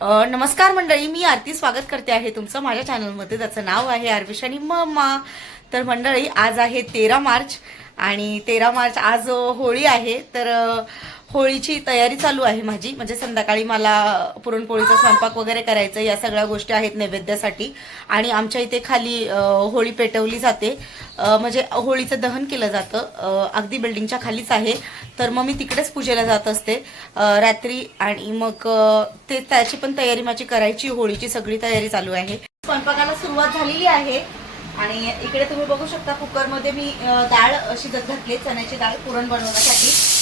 नमस्कार मंडळी मी आरती स्वागत करते आहे तुमचं माझ्या चॅनलमध्ये. त्याचं नाव आहे आरविश आणि मम्मा तर मंडळी आज आहे तेरा मार्च आणि तेरा मार्च आज होळी आहे. तर होळीची तयारी चालू आहे माझी. म्हणजे संध्याकाळी मला पुरणपोळीचा स्वयंपाक वगैरे करायचं या सगळ्या गोष्टी आहेत नैवेद्यासाठी. आणि आमच्या इथे खाली होळी पेटवली जाते. म्हणजे होळीचं दहन केलं जातं. अगदी बिल्डिंगच्या खालीच आहे. तर मग मी तिकडेच पूजेला जात असते. रात्री आणि मग ते त्याची पण तयारी माझी करायची. होळीची सगळी तयारी चालू आहे. स्वयंपाकाला सुरुवात झालेली आहे. आणि इकडे तुम्ही बघू शकता कुकरमध्ये मी डाळ शिजत घातली चण्याची डाळ पुरण बनवण्यासाठी.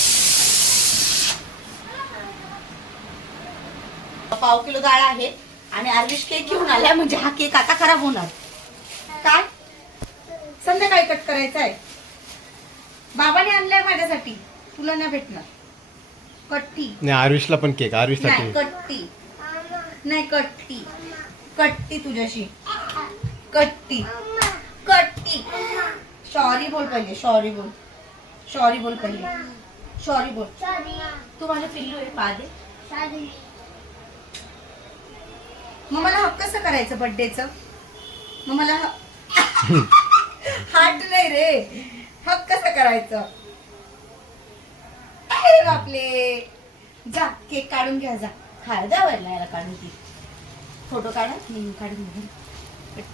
पाव किलो डाळ आहे आणि आर्विश केक घेऊन आलाय म्हणजे हा केक आता खराब होणार. काय? संध्याकाळी कट करायचा आहे. बाबाने आणलाय माझ्यासाठी. तुला नाही भेटणार. कट्टी. नाही आरुषला पण केक नाही कट्टी. नाही कट्टी. कट्टी तुझ्याशी. कट्टी. कट्टी. सॉरी बोल पहिले सॉरी बोल. सॉरी बोल पहिले. सॉरी बोल. तू माझे पिल्लू आहे पादे मग मला हक्क कसं करायचं बर्थडेचं मग मला हाट नाही रे. हक्क कसं करायचं? अरे बापले जा केक काढून घ्या जा. खायला द्या वरला याला काढून ती फोटो काढा मी काढून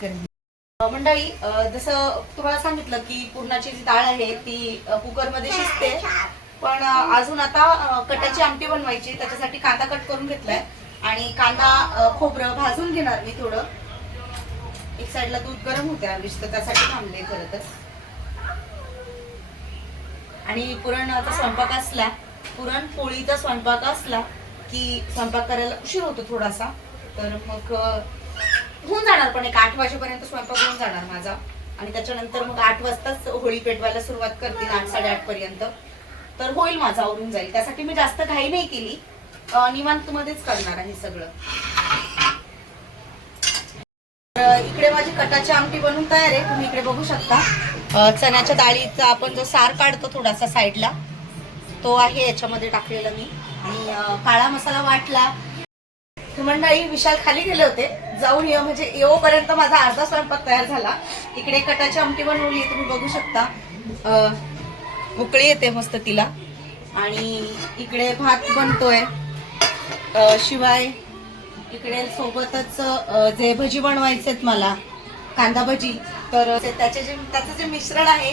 करेन अं, मंडळी जसं तुम्हाला सांगितलं की पूर्णाची जी डाळ आहे ती कुकरमध्ये शिजते. पण अजून आता कटाची आमटी बनवायची त्याच्यासाठी कांदा कट करून घेतलाय. आणि कांदा खोबरं भाजून घेणार मी थोडं. एक साईडला दूध गरम होते आविष तर त्यासाठी थांबले खरं तर. आणि पुरणाचा स्वयंपाक असला पुरण पोळीचा स्वयंपाक असला की स्वयंपाक करायला उशीर होतो थोडासा तर मग होऊन जाणार पण एक आठ वाजेपर्यंत स्वयंपाक होऊन जाणार माझा. आणि त्याच्यानंतर मग आठ वाजताच होळी पेटवायला सुरुवात करतील आठ साडेआठ पर्यंत. तर होईल माझा आवरून जाईल. त्यासाठी मी जास्त घाई नाही केली. निवांत मध्येच करणार आहे सगळं. तर इकडे माझी कटाची आमटी बनवून तयार आहे तुम्ही इकडे बघू शकता. चण्याच्या डाळीचा आपण जो सार काढतो थोडासा साईडला तो आहे याच्यामध्ये टाकलेला मी. आणि काळा मसाला वाटला. मंडळी विशाल खाली गेले होते. जाऊन ये म्हणजे येऊपर्यंत माझा अर्धा स्वयंपाक तयार झाला. इकडे कटाची आमटी बनवली तुम्ही बघू शकता. उकळी येते मस्त तिला. आणि इकडे भात बनतोय. शिवाय इकडे सोबतच जे भजी बनवायचे आहेत मला कांदा भजी तर ते- त्याचे जे त्याचं जे मिश्रण आहे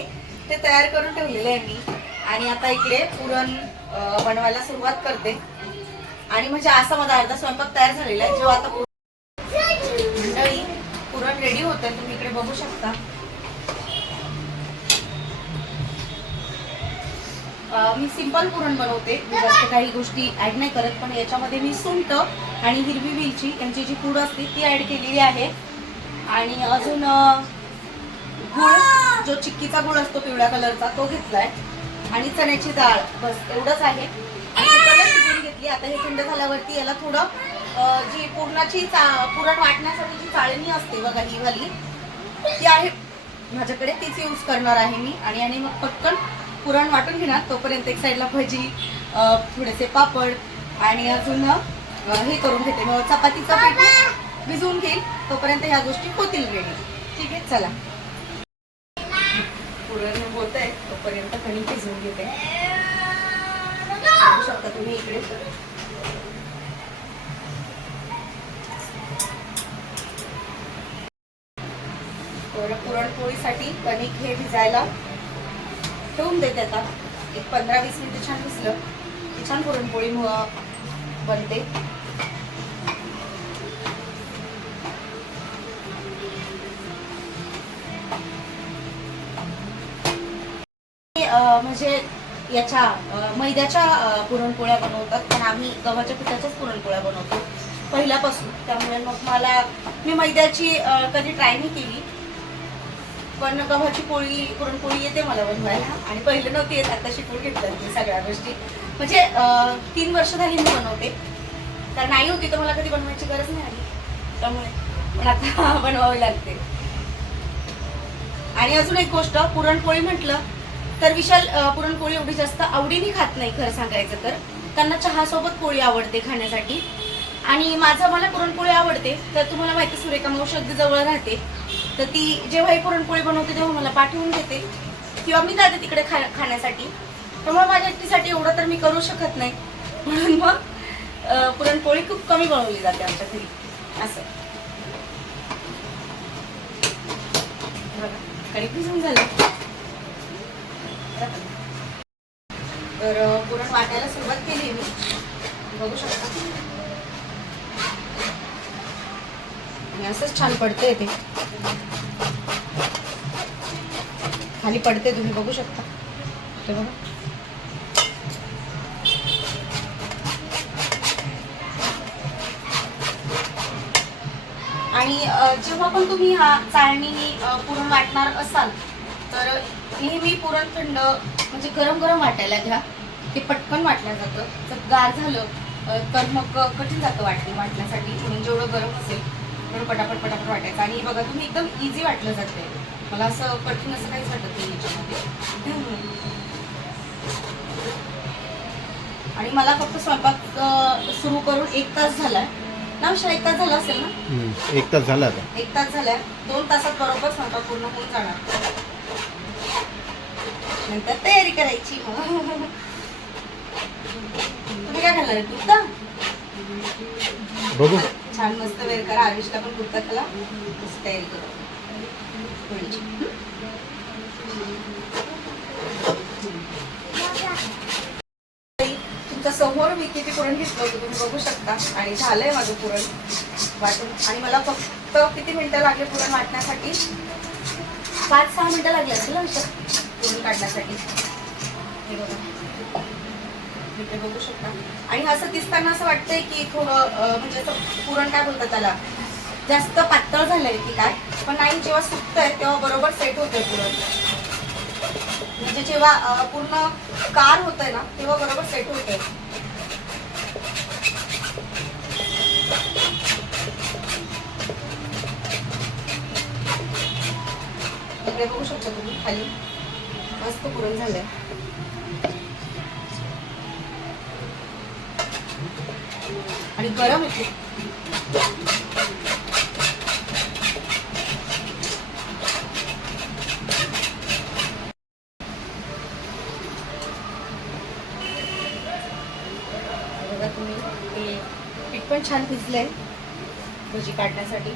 ते तयार करून ठेवलेले आहे मी. आणि आता इकडे पुरण बनवायला सुरुवात करते. आणि म्हणजे असा माझा अर्धा स्वयंपाक तयार झालेला आहे. जो आता पुरण- मंडळी पुरण रेडी होत आहे तुम्ही इकडे बघू शकता. मी सिंपल पुरण बनवते. मी जास्त काही गोष्टी ऍड नाही करत पण याच्यामध्ये मी सुंट आणि हिरवी मिरची यांची जी पूड असते ती ऍड केलेली आहे. आणि अजून गुळ जो चिक्कीचा गुळ असतो पिवळ्या कलरचा तो घेतलाय. आणि चण्याची डाळ बस एवढंच आहे. आणि कुकरला शिजून घेतली. आता हे थंड झाल्यावरती याला थोडं जी पुरणाची पुरण वाटण्यासाठी जी चाळणी असते बघा ही वाली ती आहे. माझ्याकडे तीच यूज करणार आहे मी. आणि आणि मग पटकन पुरण वाटून घेणार तोपर्यंत एक साईडला भजी थोडेसे पापड आणि अजून हे करून घेते. मग चपातीचा पीठ भिजवून घेईल तोपर्यंत ह्या गोष्टी होतील रेडी ठीक आहे? चला. पुरण होत आहे तोपर्यंत कणिक भिजवून घेते. शकता तुम्ही इकडे. पुरणपोळीसाठी कणिक हे भिजायला ठेवून देते आता. एक पंधरा वीस मिनिटं छान दिसलं. की छान पुरणपोळी बनते. अं, म्हणजे याच्या मैद्याच्या पुरणपोळ्या बनवतात पण आम्ही गव्हाच्या पिठाच्याच पुरणपोळ्या बनवतो पहिल्यापासून. त्यामुळे मग मला मी मैद्याची कधी ट्राय नाही केली. पण गव्हाची पोळी पुरणपोळी येते मला बनवायला. आणि पहिलं नव्हती येत आता शिकून घेतलं मी सगळ्या गोष्टी. म्हणजे तीन वर्ष झाली मी बनवते. तर नाही होती तर मला कधी बनवायची गरज नाही आली. त्यामुळे पण आता बनवावी लागते. आणि अजून एक गोष्ट पुरणपोळी म्हटलं तर विशाल पुरणपोळी एवढी जास्त आवडीने खात नाही खरं सांगायचं तर. त्यांना चहासोबत पोळी आवडते खाण्यासाठी. आणि माझं मला पुरणपोळी आवडते. तर तुम्हाला माहिती सुरेखा मावशी अगदी जवळ राहते. तर ती जेव्हाही पुरणपोळी बनवते तेव्हा मला पाठवून देते. किंवा मी जाते तिकडे खा खाण्यासाठी. त्यामुळे माझ्या एकटीसाठी एवढं तर मी करू शकत नाही. म्हणून मग पुरणपोळी खूप कमी बनवली जाते आमच्या घरी. असं. भिजून झालं. तर पुरण वाटायला सुरुवात केली मी. बघू शकता आणि असंच छान पडते ते. खाली पडते तुम्ही बघू शकता. ते बघा. आणि जेव्हा पण तुम्ही हा चाळणीने पुरण वाटणार असाल तर नेहमी पुरण थंड म्हणजे गरम गरम वाटायला घ्या ते पटकन वाटलं जातं. जर गार झालं तर मग कठीण जातं वाटणे वाटण्यासाठी. म्हणून जेवढं गरम असेल. तेवढं पटापट पटापट वाटायचं. आणि बघा तुम्ही एकदम इझी वाटलं जाते मला असं कठीण असं काहीच वाटत नाही याच्यामध्ये. आणि मला फक्त स्वयंपाक सुरू करून एक तास झालाय. ना विषय एक तास झाला असेल ना? एक तास झाला एक तास झालाय. दोन तासात बरोबर स्वयंपाक पूर्ण होऊन जाणार. नंतर तयारी करायची. तुम्ही काय घालणार आहे कुर्ता बघू. छान मस्त वेळ करा. आयुषला पण कुर्ता तयारी करू होळीची. तुमच्यासमोर मी किती पुरण घेतलं होतं तुम्ही बघू शकता. आणि झालंय माझं पुरण. वाटून. आणि मला फक्त किती मिनिटं लागले पुरण वाटण्यासाठी? पाच सहा मिनिटं लागली असेल पुरण काढण्यासाठी. हे बघा. इथे बघू शकता आणि असं दिसताना असं वाटतंय की थोडं म्हणजे असं पुरण काय बोलतात त्याला? जास्त पातळ झालंय की काय? पण नाही जेव्हा सुकतंय तेव्हा बरोबर सेट होतंय पुरण. म्हणजे जेव्हा पूर्ण कार होतंय ना तेव्हा बरोबर सेट होतंय. आहे बघू शकता तुम्ही खाली. मस्त पुरण झालंय. आणि गरम येते बघा तुम्ही ते पीठ पण छान भिजलंय. भजी काढण्यासाठी.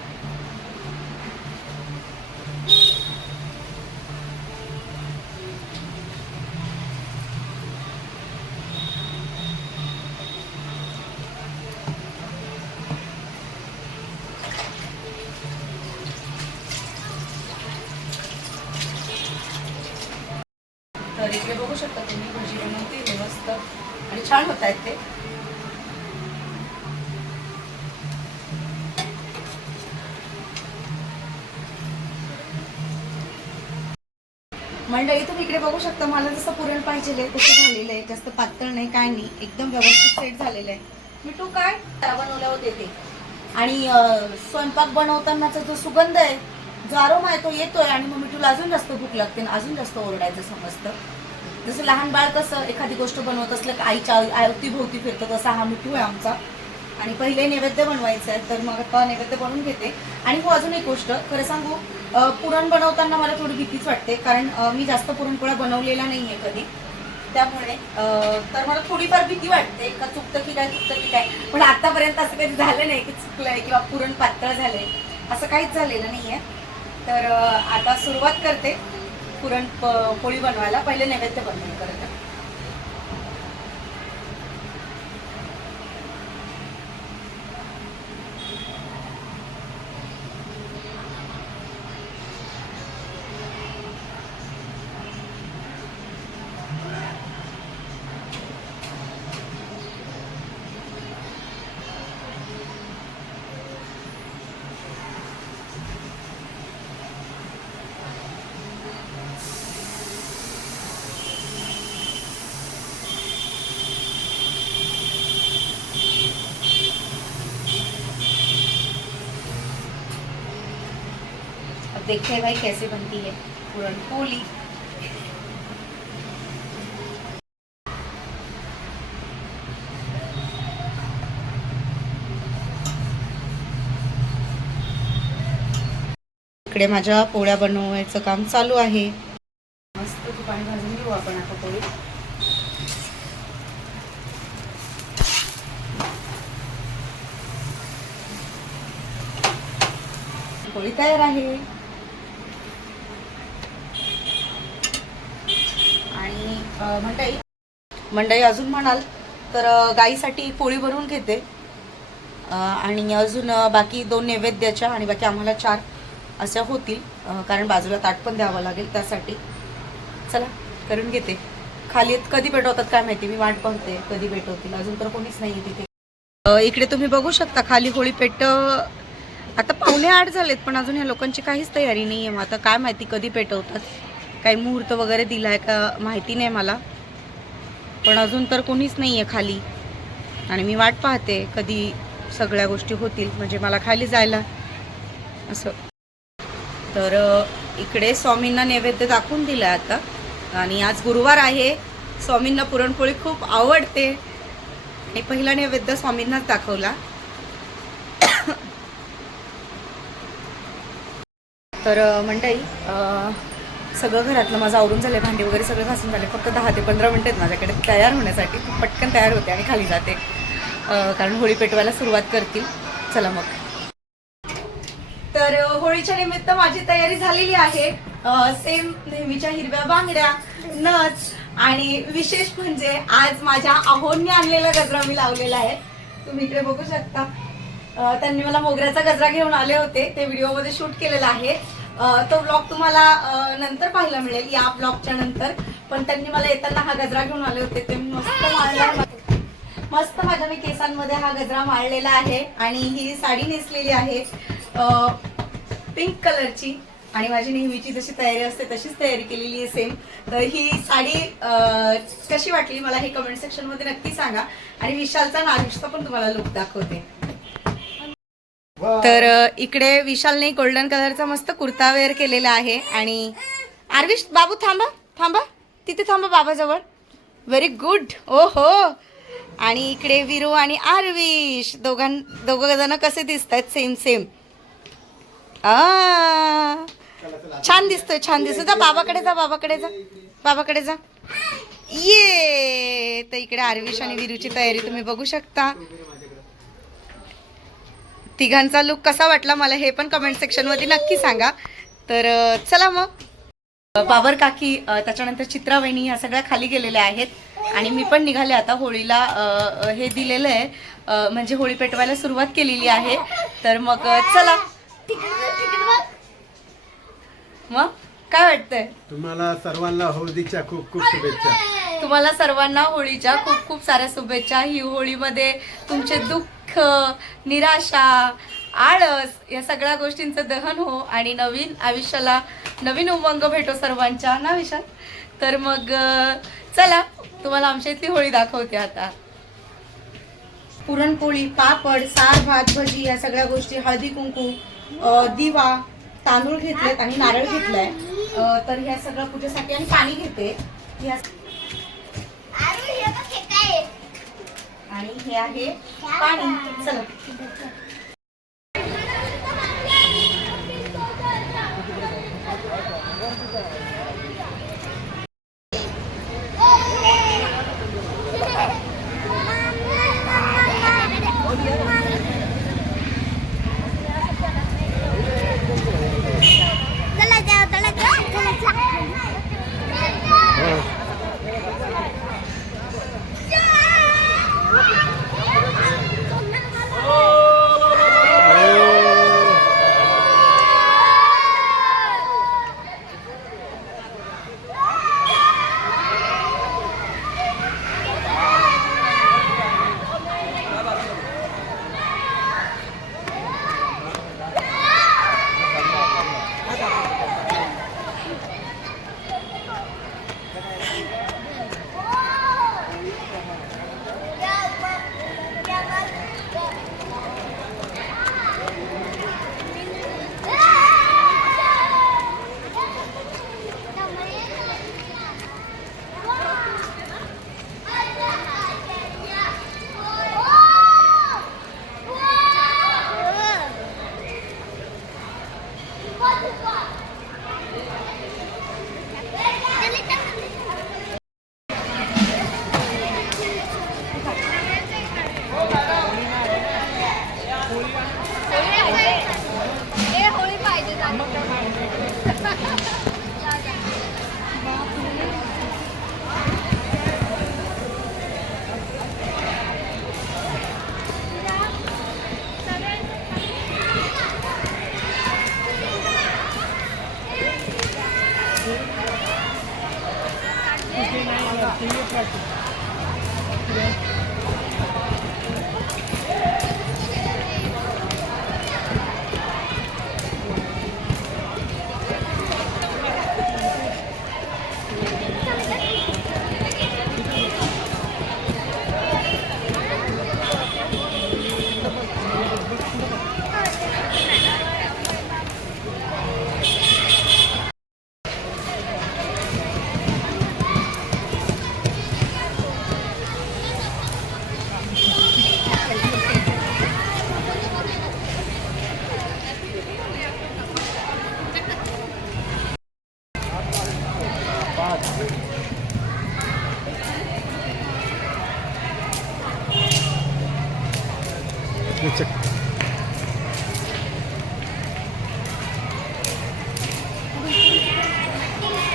मंडळी तुम्ही इकडे बघू शकता मला जसं पुरण पाहिजे तसं झालेलं आहे. जास्त पातळ नाही काय नाही. एकदम व्यवस्थित सेट झालेलं आहे. मी तू काय बनवल्यावर देते. आणि स्वयंपाक बनवतानाचा जो सुगंध आहे जो आरोमा आहे तो येतोय आणि मग मिठूला अजून जास्त भूक लागते आणि अजून जास्त ओरडायचं समजतं. जसं लहान बाळ कसं एखादी गोष्ट बनवत असलं की आईच्या अवतीभोवती फिरतं तसा हा मिठू आहे आमचा. आणि पहिले नैवेद्य बनवायचं आहे तर मग आता नैवेद्य बनवून घेते. आणि हो अजून एक गोष्ट खरं सांगू? पुरण बनवताना मला थोडी भीतीच वाटते कारण मी जास्त पुरणपोळ्या बनवलेला नाही आहे कधी. त्यामुळे तर मला थोडीफार भीती वाटते का चुकतं की काय चुकतं की काय. पण आतापर्यंत असं कधी झालं नाही की चुकलंय किंवा पुरण पातळ झालंय. असं काहीच झालेलं नाही आहे तर आता सुरुवात करते पुरण पोळी बनवायला. पहिले नैवेद्य बनवून आहे देखते हैं भाई कैसे बनती है पूरनपोली इकडे माझ्या पोळ्या बनवायचं काम चालू आहे. मस्त तू पाणी भाजून घेऊ आपण आता पोळी. पोळी तयार आहे. मंडई. मंडई अजून म्हणाल तर गाईसाठी पोळी भरून घेते. आणि अजून बाकी दोन नैवेद्याच्या आणि बाकी आम्हाला चार अशा होतील. कारण बाजूला ताट पण द्यावं लागेल त्यासाठी. चला करून घेते. खाली कधी पेटवतात काय माहिती? मी वाट पाहते कधी पेटवतील अजून तर कोणीच नाही तिथे. इकडे तुम्ही बघू शकता खाली होळी पेट आता पावणे आठ झालेत पण अजून ह्या लोकांची काहीच तयारी नाही आहे मग आता काय माहिती कधी पेटवतात? काही मुहूर्त वगैरे दिला आहे का माहिती नाही मला. पण अजून तर कोणीच नाही आहे खाली. आणि मी वाट पाहते कधी सगळ्या गोष्टी होतील. म्हणजे मला खाली जायला असं. तर इकडे स्वामींना नैवेद्य दाखवून दिलं आता. आणि आज गुरुवार आहे. स्वामींना पुरणपोळी खूप आवडते. आणि पहिला नैवेद्य स्वामींनाच दाखवला. तर मंडई सगळं घरातलं माझं आवरून झालं भांडी वगैरे सगळं घासून झाले फक्त दहा ते पंधरा मिनटं आहेत माझ्याकडे. तयार होण्यासाठी. खूप पटकन तयार होते आणि खाली जाते. कारण होळी पेटवायला सुरुवात करतील. चला मग. तर होळीच्या निमित्त माझी तयारी झालेली आहे. सेम नेहमीच्या हिरव्या बांगड्या नच आणि विशेष म्हणजे आज माझ्या आहोंनी आणलेला गजरा मी लावलेला आहे. तुम्ही इकडे बघू शकता. त्यांनी मला मोगऱ्याचा गजरा घेऊन आले होते. ते व्हिडिओमध्ये शूट केलेला आहे. तो ब्लॉग तुम्हाला नंतर पाहायला मिळेल या ब्लॉगच्या नंतर. पण त्यांनी मला येताना हा गजरा घेऊन आले होते. ते मस्त माळला मस्त माझ्या मी केसांमध्ये हा गजरा माळलेला आहे आणि ही साडी नेसलेली आहे पिंक कलरची आणि माझी नेहमीची जशी तयारी असते तशीच तयारी केलेली आहे सेम तर ही साडी कशी वाटली मला हे कमेंट सेक्शनमध्ये नक्की सांगा. आणि विशालचा नारिशचा पण तुम्हाला लुक दाखवते. तर इकडे विशालने गोल्डन कलरचा मस्त कुर्ता वेअर केलेला आहे आणि आरविश बाबू थांबा थांबा. तिथे थांबा बाबाजवळ. व्हेरी गुड ओ हो आणि इकडे विरू आणि आरविश दोघां दोघं जण कसे दिसत आहेत सेम सेम आ. छान दिसतोय छान दिसतोय. जा बाबाकडे जा बाबाकडे जा. बाबाकडे जा. ये. तर इकडे आरविश आणि विरूची तयारी तुम्ही बघू शकता. तिघांचा लुक कसा वाटला मला हे पण कमेंट सेक्शनमध्ये नक्की सांगा. तर चला मग. बाबर काकी त्याच्यानंतर चित्रा वहिनी ह्या सगळ्या खाली गेलेल्या आहेत. आणि मी पण निघाले आता होळीला हे दिलेलं आहे. म्हणजे होळी पेटवायला सुरुवात केलेली आहे. तर मग चला. मग काय वाटतंय? तुम्हाला सर्वांना होळीच्या खूप खूप शुभेच्छा. तुम्हाला सर्वांना होळीच्या खूप खूप साऱ्या शुभेच्छा. ही होळीमध्ये तुमचे दुःख निराशा आळस या सगळ्या गोष्टींचं दहन हो आणि नवीन आयुष्याला नवीन उमंग भेटो सर्वांच्या. ना विशाल? तर मग चला तुम्हाला आमच्या इथली होळी दाखवते आता. पुरणपोळी पापड सार भात भजी या सगळ्या गोष्टी हळदी कुंकू अ, दिवा तांदूळ घेतलेत आणि नारळ घेतलाय. तर ह्या सगळ्या पूजेसाठी आणि पाणी घेते. ह्या आणि हे आहे पाणी. चला.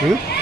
হুম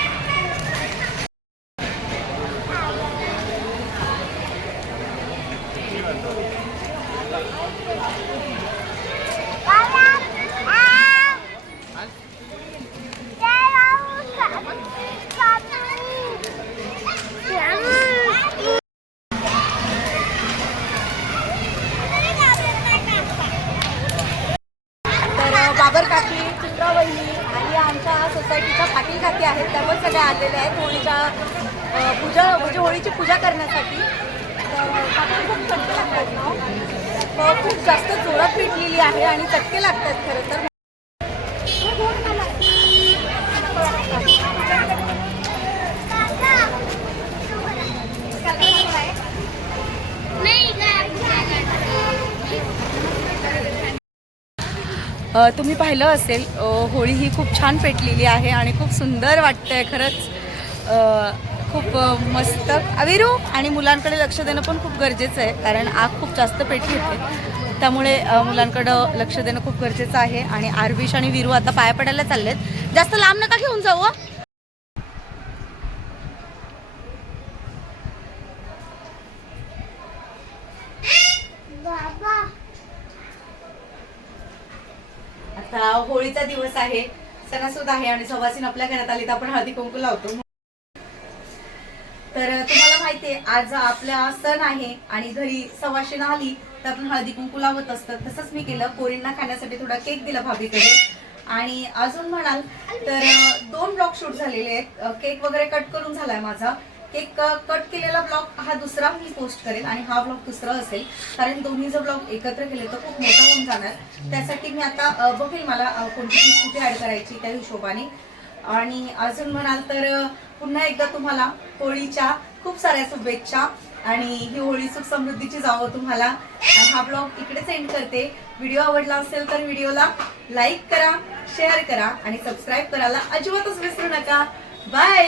आहेत होळीच्या पूजा म्हणजे होळीची पूजा करण्यासाठी. तर खूप चटके लागतात ना हो? खूप जास्त जोरात पिटलेली आहे आणि चटके लागतात खरं तर. तुम्ही पाहिलं असेल होळी ही खूप छान पेटलेली आहे आणि खूप सुंदर वाटतंय खरंच. खूप मस्त. अविरू आणि मुलांकडे लक्ष देणं पण खूप गरजेचं आहे कारण आग खूप जास्त पेटली होते त्यामुळे मुलांकडं लक्ष देणं खूप गरजेचं आहे. आणि आरविश आणि विरू आता पाया पडायला चाललेत. जास्त लांब नका घेऊन जाऊ आता होळीचा दिवस आहे सणासुद आहे आणि सवासीन आपल्या घरात आली तर आपण हळदी कुंकू लावतो. तर तुम्हाला माहितीये आज आपला सण आहे आणि घरी सव्वाशे आली तर आपण हळदी कुंकू लावत असतं. तसंच मी केलं पोरींना खाण्यासाठी थोडा केक दिला भाभीकडे. आणि अजून म्हणाल तर दोन ब्लॉग शूट झालेले आहेत. केक वगैरे कट करून झालाय माझा. केक कट केलेला ब्लॉग हा दुसरा मी पोस्ट करेल आणि हा ब्लॉग दुसरा असेल. कारण दोन्ही जर ब्लॉग एकत्र केले तर खूप मोठा होऊन जाणार. त्यासाठी मी आता बघेल मला कोणती कुठे ऍड करायची त्या हिशोबाने. आणि अजून म्हणाल तर पुन्हा एकदा तुम्हाला होळीच्या खूप साऱ्या शुभेच्छा आणि ही होळी सुख समृद्धीची जावं तुम्हाला. आणि हा ब्लॉग इकडेच एंड करते. व्हिडिओ आवडला असेल तर व्हिडिओला लाईक करा शेअर करा आणि सबस्क्राईब करायला अजिबातच विसरू नका. बाय